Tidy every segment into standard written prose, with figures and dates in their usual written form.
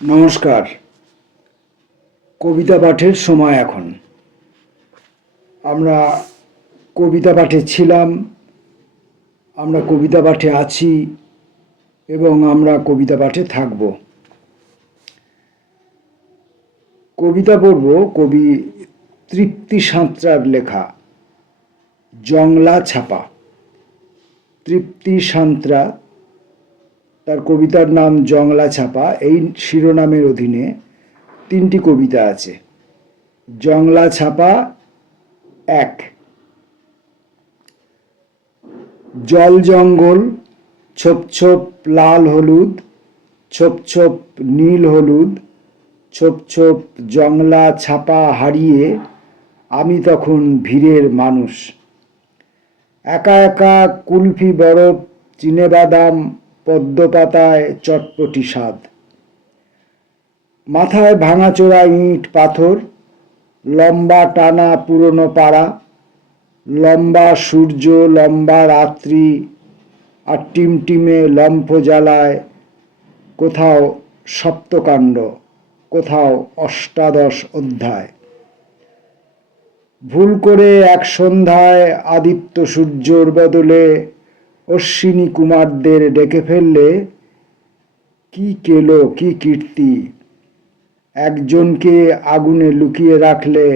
নমস্কার। কবিতা পাঠের সময় এখন। আমরা কবিতা পাঠে ছিলাম, আমরা কবিতা পাঠে আছি এবং আমরা কবিতা পাঠে থাকব। কবিতা পড়ব কবি তৃপ্তি সাঁতরার লেখা জংলা ছাপা। তৃপ্তি সাঁতরা, তার কবিতার নাম জংলা ছাপা। এই শিরোনামের অধীনে 3টি কবিতা আছে। জংলা ছাপা 1। জল জঙ্গল, ছোপ ছোপ লাল হলুদ, ছোপ ছোপ নীল হলুদ, ছোপ ছোপ জংলা ছাপা হারিয়ে আমি তখন ভিড়ের মানুষ। একা একা কুলফি বরফ, চিনেবাদাম, পদ্মপাতায় চটপটি স্বাদ। মাথায় ভাঙাচোরা ইট পাথর, লম্বা টানা পুরনো পাড়া, লম্বা সূর্য, লম্বা রাত্রি, আর টিমটিমে লম্ফ জ্বালায় কোথাও সপ্তকাণ্ড, কোথাও অষ্টাদশ অধ্যায়। ভুল করে এক সন্ধ্যায় আদিত্য সূর্যর বদলে অশ্বিনী কুমারদের ডেকে ফেললে কি কেলো, কি কীর্তি! একজনকে আগুনে লুকিয়ে রাখলে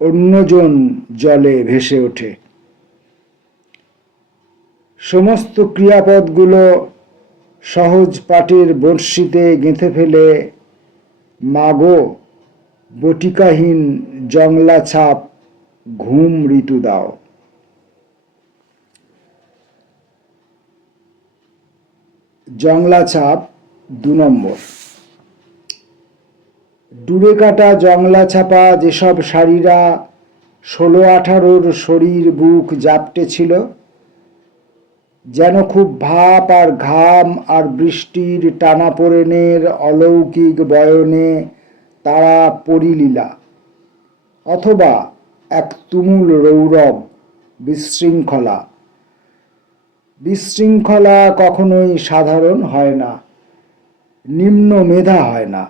অন্যজন জলে ভেসে ওঠে। সমস্ত ক্রিয়াপদগুলো সহজ পাটের বড়শিতে গেঁথে ফেলে মাগো বটিকাহীন জংলা ছাপ ঘুম ঋতু দাও। জংলা ছাপ 2 নম্বর। ডুবে কাটা জংলা ছাপা যেসব শাড়িরা 16-18 শরীর বুক জাপটে ছিল, যেন খুব ভাপ আর ঘাম আর বৃষ্টির টানাপোড়েনের অলৌকিক বয়নে তারা পরিলীলা, অথবা এক তুমুল রৌরব, বিশৃঙ্খলা। বিশৃঙ্খলা কখনোই সাধারণ হয় না, নিম্ন মেধা হয় না।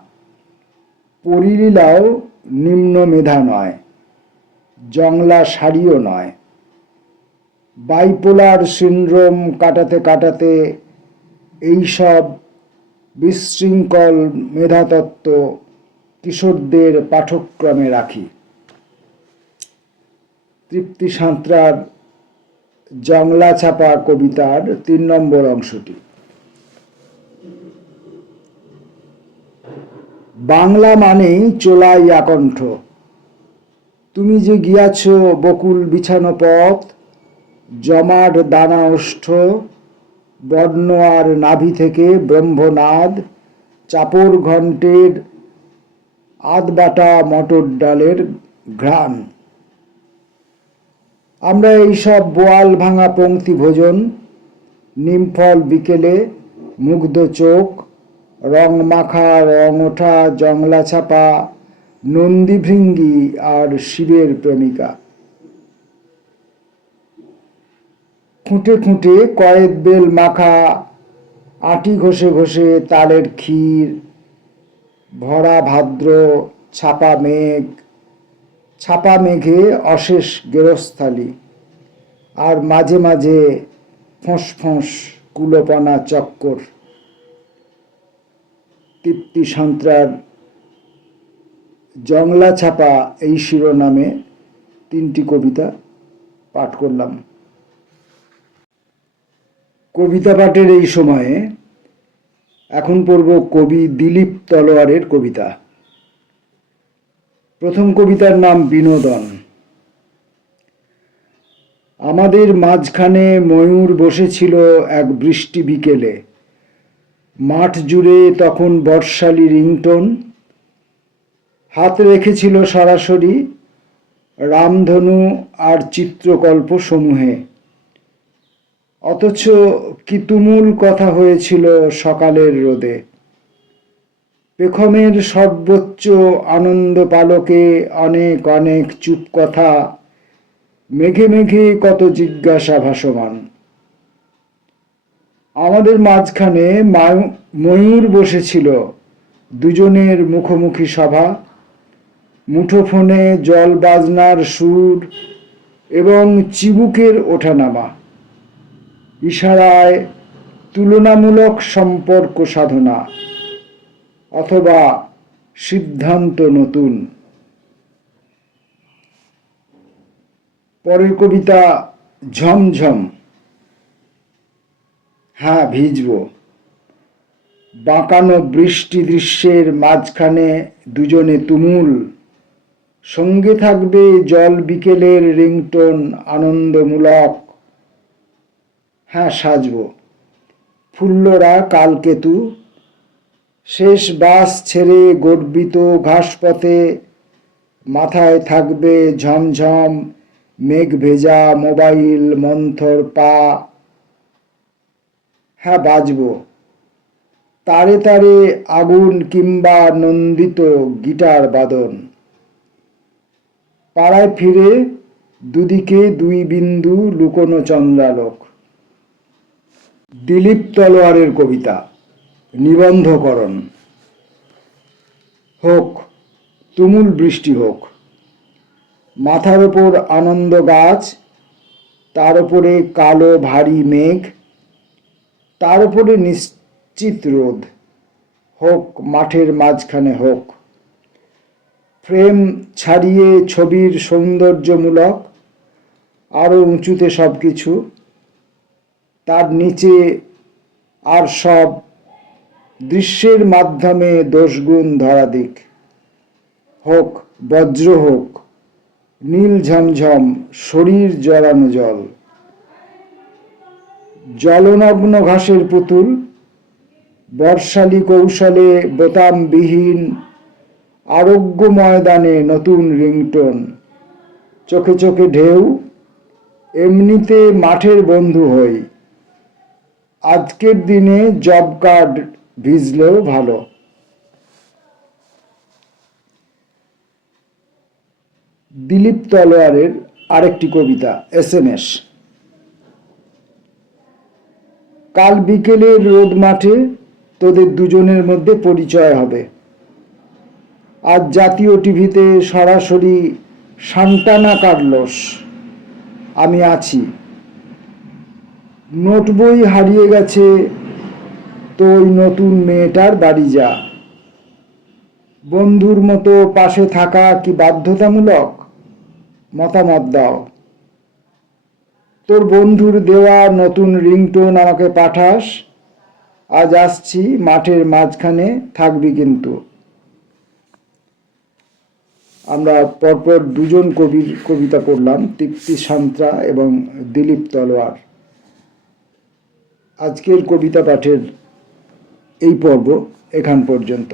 পরিলীলাও নিম্ন মেধা নয়, জংলা শাড়িও নয়। বাইপোলার সিনড্রোম কাটাতে কাটাতে এইসব বিশৃঙ্খল মেধাতত্ত্ব কিশোরদের পাঠ্যক্রমে রাখি। তৃপ্তি সাঁতরার জংলা ছাপা কবিতার 3 নম্বর অংশটি। বাংলা মানেই চোলাই আকণ্ঠ। তুমি যে গিয়াছ বকুল বিছানো পথ, জমাট দানা ওষ্ঠ, বর্ণ আর নাভি থেকে ব্রহ্মনাদ, চাপর ঘণ্টের আধবাটা মটর ডালের ঘ্রাণ। আমরা এইসব বোয়াল ভাঙা পংক্তি ভোজন, নিমফল বিকেলে, মুগ্ধ চোখ, রং মাখা রং ওঠা জংলা ছাপা নন্দীভৃঙ্গি আর শিবের প্রেমিকা। খুঁটে খুঁটে কয়েদ বেল মাখা, আটি ঘষে ঘষে তালের ক্ষীর, ভরা ভাদ্র, ছাপা মেঘ, ছাপা মেঘে অশেষ গেরস্থালি, আর মাঝে মাঝে ফোঁস ফোঁস কুলোপনা চক্কর। তৃপ্তি সাঁতরার জংলা ছাপা এই শিরোনামে 3টি কবিতা পাঠ করলাম। কবিতা পাঠের এই সময়ে এখন পড়ব কবি দিলীপ তলোয়ারের কবিতা। প্রথম কবিতার নাম বিনোদন। আমাদের মাঝখানে ময়ূর বসেছিল এক বৃষ্টি বিকেলে। মাঠ জুড়ে তখন বর্ষালি রিংটোন, হাত রেখেছিল সরাসরি রামধনু আর চিত্রকল্প সমূহে। অথচ কি তুমুল কথা হয়েছিল সকালের রোদে। পেখমের সর্বোচ্চ আনন্দ পালকে অনেক অনেক চুপ কথা, মেঘে মেঘে কত জিজ্ঞাসা ভাসমান। আমাদের মাঝখানে ময়ূর বসেছিল দুজনের মুখোমুখি সভা, মুঠোফোনে জল বাজনার সুর এবং চিবুকের ওঠানামা, ইশারায় তুলনামূলক সম্পর্ক সাধনা, অথবা সিদ্ধান্ত নতুন। পরের কবিতা ঝমঝম। হ্যাঁ, ভিজব। বাঁকানো বৃষ্টি দৃশ্যের মাঝখানে দুজনে তুমুল, সঙ্গে থাকবে জল বিকেলের রিংটোন আনন্দমূলক। হ্যাঁ, সাজব। ফুল্লরা কালকেতু, শেষ বাস ছেড়ে গর্বিত ঘাসপথে, মাথায় থাকবে ঝমঝম মেঘ ভেজা মোবাইল মন্থর পা। হ্যাঁ, বাজব। তারে তারে আগুন কিংবা নন্দিত গিটার বাদন, পাড়ায় ফিরে দুদিকে দুই বিন্দু লুকোনো চন্দ্রালোক। দিলীপ তলোয়ারের কবিতা নিবন্ধকরণ। হোক, তুমুল বৃষ্টি হোক, মাথার ওপর আনন্দ গাছ, তার উপরে কালো ভারী মেঘ, তার উপরে নিশ্চিত রোদ। হোক, মাঠের মাঝখানে হোক, ফ্রেম ছাড়িয়ে ছবির সৌন্দর্যমূলক, আরও উঁচুতে সব কিছু, তার নিচে আর সব দৃশ্যের মাধ্যমে দোষগুণ ধরা দিক। হোক, বজ্র হোক, নীল ঝমঝম শরীর জড়ানো জল, জলনগ্ন ঘাসের পুতুল, বর্ষালি কৌশলে বোতামবিহীন আরোগ্য ময়দানে নতুন রিংটোন, চোখে চোখে ঢেউ, এমনিতে মাঠের বন্ধু হই, আজকের দিনে জব কার্ড ভিজলেও ভালো। দিলীপ তলোয়ারের আরেকটি কবিতা SMS। কাল বিকেলে রোদ মাঠে তোদের দুজনের মধ্যে পরিচয় হবে। আজ জাতীয় টিভিতে সরাসরি সান্টানা কার্লোস, আমি আছি। নোটবই হারিয়ে গেছে, তো ওই নতুন মেয়েটার বাড়ি যা। বন্ধুর মতো পাশে থাকা কি বাধ্যতামূলক? মতামত দাও। তোর বন্ধুর দেওয়া নতুন রিংটোন আমাকে পাঠাস। আজ আসছি, মাঠের মাঝখানে থাকবি কিন্তু। আমরা পরপর দুজন কবির কবিতা পড়লাম, তৃপ্তি সান্ত্রা এবং দিলীপ তলোয়ার। আজকের কবিতা পাঠের এই পর্ব এখান পর্যন্ত।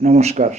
নমস্কার।